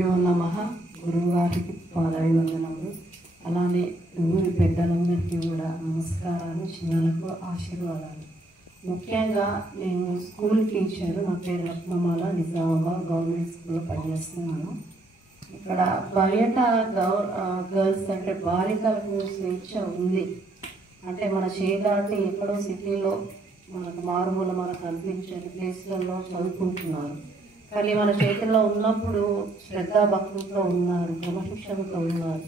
యో నమః. గురువుగారికి పాదాభివందనములు. అలానే ఊరి పెద్దలందరికీ కూడా నమస్కారాలు, చిన్నలకు ఆశీర్వాదాలు. ముఖ్యంగా నేను స్కూల్ టీచర్, నా పేరు రత్నమాల, నిజామాబాద్ గవర్నమెంట్ స్కూల్లో పనిచేస్తున్నాను. ఇక్కడ బయట గర్ల్స్ అంటే బాలికలకు స్వేచ్ఛ ఉంది. అంటే మన చేదాటి ఎక్కడో సిటీలో మనకు మారుమూల మనకు అనిపించే ప్లేస్లలో చదువుకుంటున్నారు. కానీ మన చేతుల్లో ఉన్నప్పుడు శ్రద్ధాభక్తులతో ఉన్నారు, క్రమశిక్షణతో ఉన్నారు.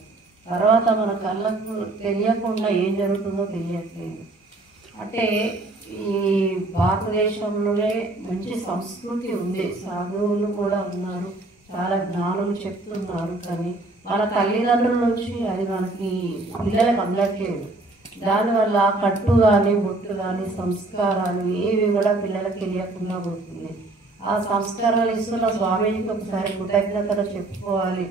తర్వాత మన కళ్ళకు తెలియకుండా ఏం జరుగుతుందో తెలియట్లేదు. అంటే ఈ భారతదేశంలోనే మంచి సంస్కృతి ఉంది, సాధువులు కూడా ఉన్నారు, చాలా జ్ఞానులు చెప్తున్నారు. కానీ మన తల్లిదండ్రుల నుంచి అది మనకి పిల్లలకు అందట్లేదు. దానివల్ల కట్టు కానీ బొట్టు కానీ సంస్కారాలు ఏవి కూడా పిల్లలకి తెలియకుండా పోతుంది. ఆ సంస్కారాలు ఇస్తున్న స్వామీజీకి ఒకసారి కృతజ్ఞతలు చెప్పుకోవాలి.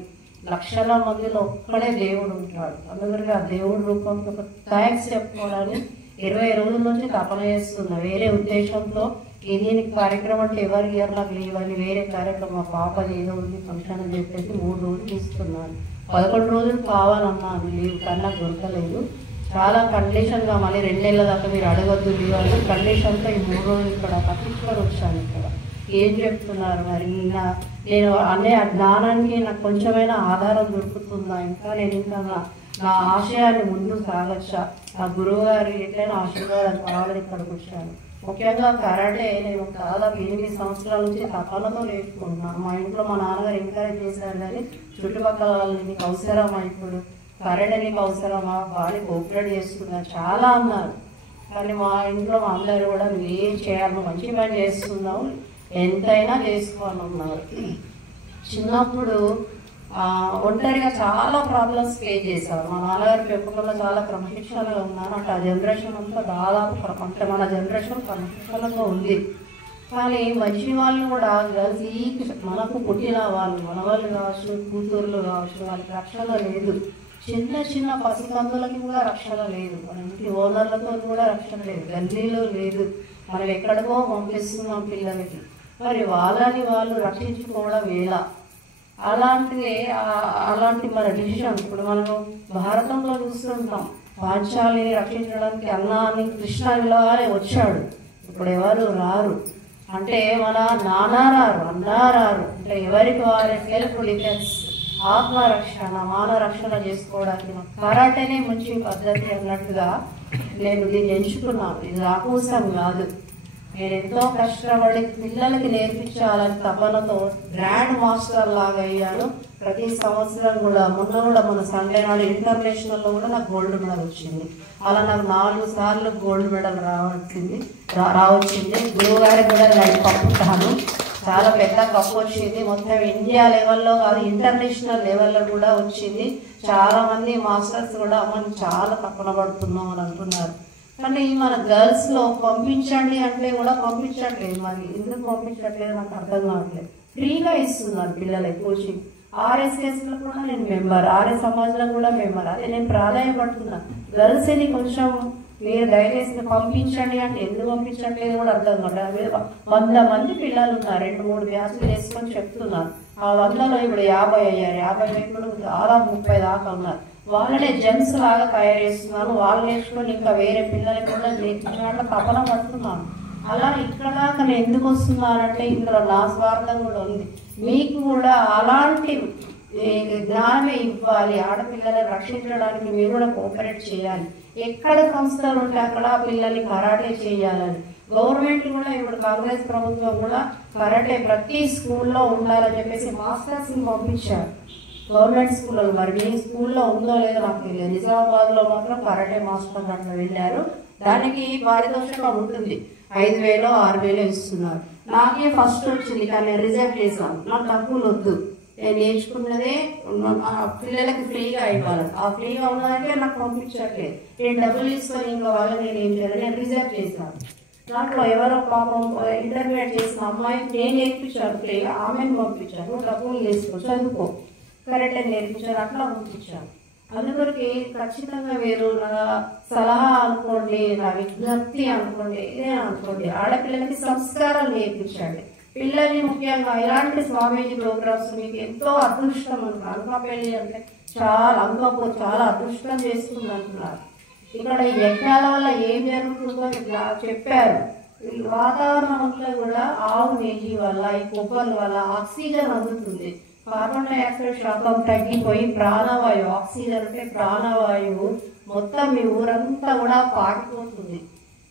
లక్షల మందిలో ఒక్కడే దేవుడు ఉంటాడు. అందుకని ఆ దేవుడి రూపంలో ఒక థ్యాంక్స్ చెప్పుకోవడానికి 20 రోజుల నుంచి తపన చేస్తున్నా. వేరే ఉద్దేశంతో దీనికి కార్యక్రమం అంటే ఎవరి ఇయర్ నాకు లేవని వేరే కార్యక్రమం మా పాపది ఏదో ఉంది ఫంక్షన్ అని చెప్పేసి 3 రోజులు ఇస్తున్నాను. 11 రోజులు కావాలన్నాను లీవ్, కన్నా దొరకలేదు. చాలా కండిషన్గా మళ్ళీ 2 నెలల దాకా మీరు అడగొద్దు లీవ్ అని కండిషన్తో ఈ 3 రోజులు ఇక్కడ పట్టించుకొని వచ్చాను. ఇక్కడ ఏం చెప్తున్నారు మరి? నేను అనే జ్ఞానానికి నాకు కొంచెమైనా ఆధారం దొరుకుతుందా? ఇంకా నేను ఇంకా నా ఆశయాన్ని ముందు సాగచ్చా? నా గురువు గారు ఎట్లయినా ఆశీర్వాదాలు కావాలని ఇక్కడికి వచ్చాను. ముఖ్యంగా కరాటే నేను దాదాపు 8 సంవత్సరాల నుంచి తపనతో నేర్చుకుంటున్నాను. మా ఇంట్లో మా నాన్నగారు ఎంకరేజ్ చేశారు, కానీ చుట్టుపక్కల వాళ్ళు నీకు అవసరమా, ఇప్పుడు కరాటే నీకు అవసరమా, బాడీ కోఆపరేట్ చేస్తున్నారు చాలా అన్నారు. కానీ మా ఇంట్లో మా అందరూ కూడా నువ్వు ఏం చేయాలి, నువ్వు మంచి పని చేస్తున్నావు, ఎంతైనా చేసుకోవాలన్నారు. చిన్నప్పుడు ఒంటరిగా చాలా ప్రాబ్లమ్స్ ఫేస్ చేశారు. మా నాన్నగారి పెంపకంలో చాలా క్రమశిక్షణగా ఉన్నాను. అంటే ఆ జనరేషన్ అంతా దాదాపు అంటే మన జనరేషన్ క్రమశిక్షణగా ఉంది. కానీ మంచి వాళ్ళు కూడా గర్ల్స్ ఈ మనకు పుట్టిన వాళ్ళు, మన వాళ్ళు కావచ్చు, కూతుర్లు కావచ్చు, వాళ్ళకి రక్షణ లేదు. చిన్న చిన్న పసికందులకి కూడా రక్షణ లేదు. మన ఇంటి ఓనర్లతో కూడా రక్షణ లేదు, గల్లీలో లేదు. మనం ఎక్కడికో పంపిస్తున్నాం పిల్లలకి, మరి వాళ్ళని వాళ్ళు రక్షించుకోవడం ఎలా? అలాంటి మన డిసిషన్ ఇప్పుడు మనము భారతంలో చూస్తుంటాం. పాంచాలిని రక్షించడానికి అన్నాన్ని కృష్ణ విలువగానే వచ్చాడు, ఇప్పుడు ఎవరు రారు. అంటే మన నాన్న రారు, అన్నా రారు. అంటే ఎవరికి వారి సెల్ఫ్ డిఫెన్స్, ఆత్మరక్షణ, మానరక్షణ చేసుకోవడానికి కరాటేనే మంచి పద్ధతి అన్నట్టుగా నేను దీన్ని ఎంచుకున్నాను. ఇది నా కోసం కాదు, నేను ఎంతో కష్టపడి పిల్లలకి నేర్పించాలని తపనతో గ్రాండ్ మాస్టర్ లాగా అయ్యాను. ప్రతి సంవత్సరం కూడా మొన్న కూడా మన సండే నాడు ఇంటర్నేషనల్లో కూడా నాకు గోల్డ్ మెడల్ వచ్చింది. అలా నాకు 4 సార్లు గోల్డ్ మెడల్ రావచ్చింది. గురువు గారికి కూడా నేను పంపుతాను. చాలా పెద్ద కప్పు వచ్చింది. మొత్తం ఇండియా లెవెల్లో కాదు, ఇంటర్నేషనల్ లెవెల్లో కూడా వచ్చింది. చాలా మంది మాస్టర్స్ కూడా మనం చాలా తపన పడుతున్నాం అని అంటున్నారు. కానీ మన గర్ల్స్లో పంపించండి అంటే కూడా పంపించట్లేదు. మరి ఎందుకు పంపించట్లేదు నాకు అర్థం కావట్లేదు. ఫ్రీగా ఇస్తున్నాను పిల్లలకి కోచింగ్. ఆర్ఎస్ఎస్లో కూడా నేను మెంబర్, ఆర్ఎస్ సమాజ్లో కూడా మెంబర్. అదే నేను ప్రాధాన్యపడుతున్నాను. గర్ల్స్ని కొంచెం మీరు దయచేసి పంపించండి అంటే ఎందుకు పంపించట్లేదు కూడా అర్థం కావట్లేదు. 100 మంది పిల్లలు ఉన్నారు, 2-3 బ్యాచ్లు వేసుకొని చెప్తున్నారు. ఆ 100లో ఇప్పుడు 50 అయ్యారు, 50 ఇప్పుడు దాదాపు 30 దాకా ఉన్నారు. వాళ్ళనే జెమ్స్ లాగా తయారు చేస్తున్నాను. వాళ్ళు నేర్చుకొని ఇంకా వేరే పిల్లలకి కూడా నేర్పించాలంటే తపన పడుతున్నాను. అలా ఇక్కడ దాకా నేను ఎందుకు వస్తున్నానంటే ఇందులో నా స్వార్థం కూడా ఉంది. మీకు కూడా అలాంటి జ్ఞానమే ఇవ్వాలి. ఆడపిల్లలను రక్షించడానికి మీరు కూడా కోఆపరేట్ చేయాలి. ఎక్కడ సంస్థలు ఉంటే అక్కడ పిల్లల్ని కరాటే చేయాలని గవర్నమెంట్ కూడా ఇప్పుడు కాంగ్రెస్ ప్రభుత్వం కూడా కరాటే ప్రతి స్కూల్లో ఉండాలని చెప్పేసి మాస్టర్స్ని పంపించారు గవర్నమెంట్ స్కూల్లో. మరి మీ స్కూల్లో ఉందో లేదో నాకు తెలియదు. నిజామాబాద్లో మాత్రం కరాటే మాస్టర్ అట్లా వెళ్ళారు. దానికి పారితోషికం ఉంటుంది, 5,000 6,000 ఇస్తున్నారు. నాకే ఫస్ట్ వచ్చింది, కానీ నేను రిజర్వ్ చేశాను. నాకు డబ్బులు వద్దు, నేను నేర్చుకున్నదే పిల్లలకి ఫ్రీగా ఇవ్వాలి. ఆ ఫ్రీగా ఉన్నదంటే నాకు పంపించట్లేదు. నేను డబ్బులు ఇస్తాను, ఇంకా వాళ్ళు నేను ఏం చేయాలి, నేను రిజర్వ్ చేశాను. దాంట్లో ఎవరో పాపం ఇంటర్మీడియట్ చేసిన అమ్మాయి నేను నేర్పించాను ఫ్రీగా, ఆమెను పంపించాను. డబ్బులు వేసుకో, చదువుకో, కరెక్ట్ అని నేర్పించాను, అట్లా పంపించాను. అందుకొరికి ఖచ్చితంగా మీరు నా సలహా అనుకోండి, నా విజ్ఞప్తి అనుకోండి, ఇదే అనుకోండి, ఆడపిల్లలకి సంస్కారాలు నేర్పించండి. పిల్లల్ని ముఖ్యంగా ఇలాంటి స్వామీజీ ప్రోగ్రామ్స్ మీకు ఎంతో అదృష్టం అంటున్నారు. అంకపల్లి అంటే అంకపూర్ చాలా అదృష్టం చేస్తుంది అంటున్నారు. ఇక్కడ ఈ యజ్ఞాల వల్ల ఏం జరుగుతుందో చెప్పారు. ఈ వాతావరణం అంతా కూడా ఆవు నెయ్యి వల్ల, ఈ కొబ్బరి వల్ల ఆక్సిజన్ అందుతుంది. కార్బన్ డైఆక్సైడ్ శాతం తగ్గిపోయి ప్రాణవాయువు, ఆక్సిజన్ అంటే ప్రాణవాయువు మొత్తం మీ ఊరంతా కూడా పాకిపోతుంది.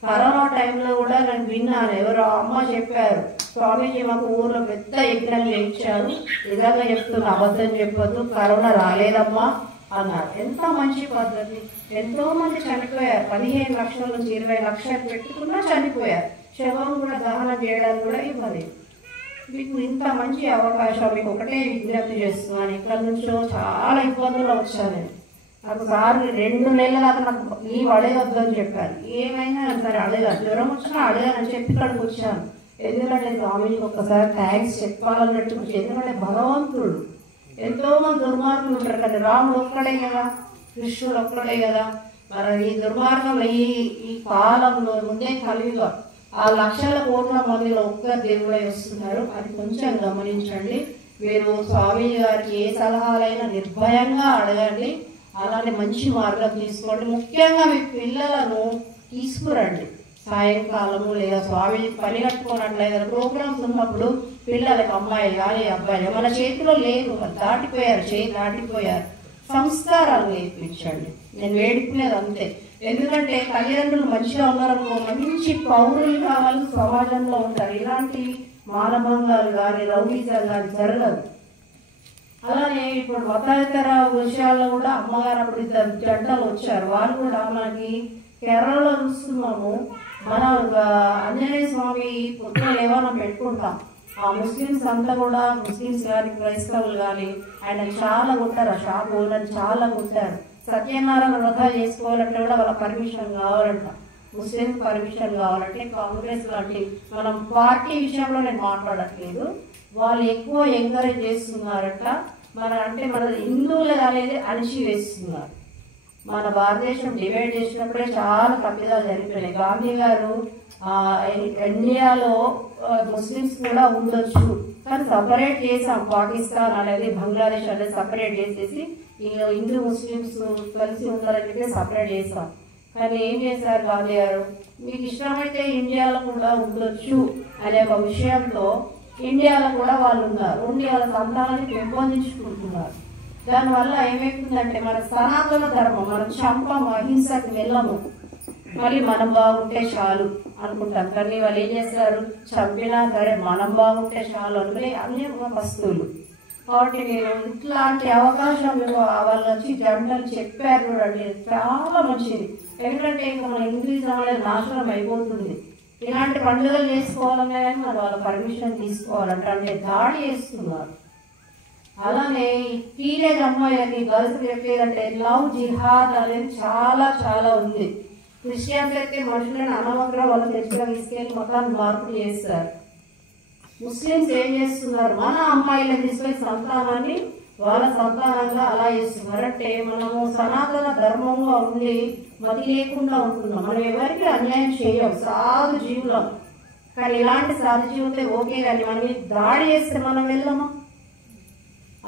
కరోనా టైంలో కూడా నేను విన్నాను, ఎవరో అమ్మ చెప్పారు, స్వామీజీ మాకు ఊర్లో పెద్ద యజ్ఞం చేయించారు, నిజంగా చెప్తున్నా, అబద్ధం చెప్పొద్దు, కరోనా రాలేదమ్మా అన్నారు. ఎంత మంచి పద్ధతి. ఎంతో మంది చనిపోయారు. 15 లక్షల నుంచి 20 లక్షలు పెట్టుకున్నా చనిపోయారు. శవం కూడా దహనం చేయడానికి కూడా ఇవ్వలేదు. మీకు ఇంత మంచి అవకాశం, మీకు ఒకటే విజ్ఞప్తి చేస్తున్నాను. ఇక్కడ నుంచో చాలా ఇబ్బందులు వచ్చాను నేను. నాకు సార్ 2 నెలల దాకా నాకు లీవ్ అడగొద్దని చెప్పారు. ఏమైనా సరే అడగాలి, జ్వరం వచ్చినా అడగాలని చెప్పి ఇక్కడికి వచ్చాను. ఎందుకంటే స్వామికి ఒక్కసారి థ్యాంక్స్ చెప్పాలన్నట్టు. ఎందుకంటే భగవంతుడు, ఎంతో మంది దుర్మార్గులు ఉంటారు కదా, రాముడు ఒక్కడే కదా, కృష్ణుడు ఒక్కడే కదా. మరి ఈ దుర్మార్గంలో ఈ కాలంలో ముందే కలియుగా ఆ లక్షల కోట్ల మందిలో ఒక్క దేవుడే వస్తున్నారు. అది కొంచెం గమనించండి. మీరు స్వామి గారికి ఏ సలహాలైనా నిర్భయంగా అడగండి. అలానే మంచి మార్గం తీసుకోండి. ముఖ్యంగా మీ పిల్లలను తీసుకురండి. సాయంకాలము లేదా స్వామి పని కట్టుకున్నట్లయితే ప్రోగ్రామ్స్ ఉన్నప్పుడు పిల్లలకి, అమ్మాయిలు కానీ అబ్బాయిలు, మన చేతిలో లేదు, దాటిపోయారు, చేయి దాటిపోయారు, సంస్కారాలు నేర్పించండి. నేను వేడుకునేది అంతే. ఎందుకంటే తల్లిదండ్రులు మంచిగా ఉన్నారనుకో, మంచి పౌరులు కావాలి, సమాజంలో ఉంటారు. ఇలాంటి మానభంగాలు కానీ రౌడీజం కానీ జరగదు. అలానే ఇప్పుడు మతేతర విషయాల్లో కూడా అమ్మగారు అప్పుడు 2 జంటలు వచ్చారు. వాళ్ళు కూడా మనకి కేరళలో చూస్తున్నాము, మన ఆంజనేయ స్వామి పొద్దున లేవన పెట్టుకుంటాం. ఆ ముస్లిమ్స్ అంతా కూడా, ముస్లిమ్స్ కానీ క్రైస్తవులు కానీ ఆయన చాలా కొట్టారు. ఆ షాప్ ఓనర్ చాలా కొట్టారు. సత్యనారాయణ వ్రతాలు చేసుకోవాలంటే కూడా వాళ్ళ పర్మిషన్ కావాలంట. ముస్లిం పర్మిషన్ కావాలంటే కాంగ్రెస్ లాంటి, మనం పార్టీ విషయంలో నేను మాట్లాడట్లేదు, వాళ్ళు ఎక్కువ ఎంకరేజ్ చేస్తున్నారంట. మన హిందువులు అనేది అణిచివేస్తున్నారు. మన భారతదేశం డివైడ్ చేసినప్పుడే చాలా తప్పిదాలు జరిగిపోయినాయి. గాంధీ గారు ఇండియాలో ముస్లిమ్స్ కూడా ఉండొచ్చు కానీ సపరేట్ చేసాం. పాకిస్తాన్ అనేది, బంగ్లాదేశ్ అనేది సపరేట్ చేసేసి హిందూ ముస్లిమ్స్ కలిసి ఉన్నారని చెప్పి సపరేట్ చేసాం. కానీ ఏం చేశారు గాంధీ గారు, మీకు ఇష్టమైతే ఇండియాలో కూడా ఉండొచ్చు అనే ఒక విషయంతో ఇండియాలో కూడా వాళ్ళు ఉన్నారు. ఉండి వాళ్ళ సంతానాన్ని పెంపొందించుకుంటున్నారు. దానివల్ల ఏమైతుందంటే మన సనాతన ధర్మం, మనం చంపము, అహింసకు వెళ్ళము, మళ్ళీ మనం బాగుంటే చాలు అనుకుంటాం. కానీ వాళ్ళు ఏం చేస్తారు, చంపినా సరే మనం బాగుంటే చాలు అనుకుని అన్ని వస్తువులు. కాబట్టి నేను ఇట్లాంటి అవకాశం వాళ్ళు వచ్చి జంటలు చెప్పారు చూడండి, చాలా మంచిది. ఎందుకంటే ఇంకా మన హిందూయిజం అనేది నాశనం అయిపోతుంది. ఇలాంటి పండుగలు చేసుకోవాలనే కానీ మరి వాళ్ళ పర్మిషన్ తీసుకోవాలంటే అంటే దాడి చేస్తున్నారు. అలానే టీనేజ్ అమ్మాయిని గర్ల్స్ చెప్పేదంటే లవ్ జిహాద్ అనేది చాలా చాలా ఉంది. క్రిస్టియన్స్ అయితే మనుషులను అనవసరం వాళ్ళ చర్చలో తీసుకెళ్ళి మొత్తాన్ని మార్పు చేస్తారు. ముస్లిమ్స్ ఏం చేస్తున్నారు, మన అమ్మాయిలను తీసుకొని సంతానాన్ని వాళ్ళ సంతానంగా అలా చేస్తున్నారు. అంటే మనము సనాతన ధర్మంగా ఉండి మతి లేకుండా ఉంటున్నాం. మనం ఎవరికి అన్యాయం చేయం, సాధు జీవులం. కానీ ఇలాంటి సాధు జీవులే ఓకే, కానీ మనం దాడి చేస్తే మనం వెళ్ళమా?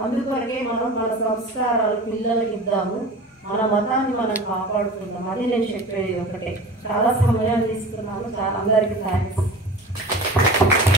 అందుకొరకే మనం మన సంస్కారాలు పిల్లలకి ఇద్దాము, మన మతాన్ని మనం కాపాడుకుందాం. అది నేను చెప్పేది ఒకటే. చాలా సమయం తీసుకున్నాను. చాలా అందరికీ థ్యాంక్స్.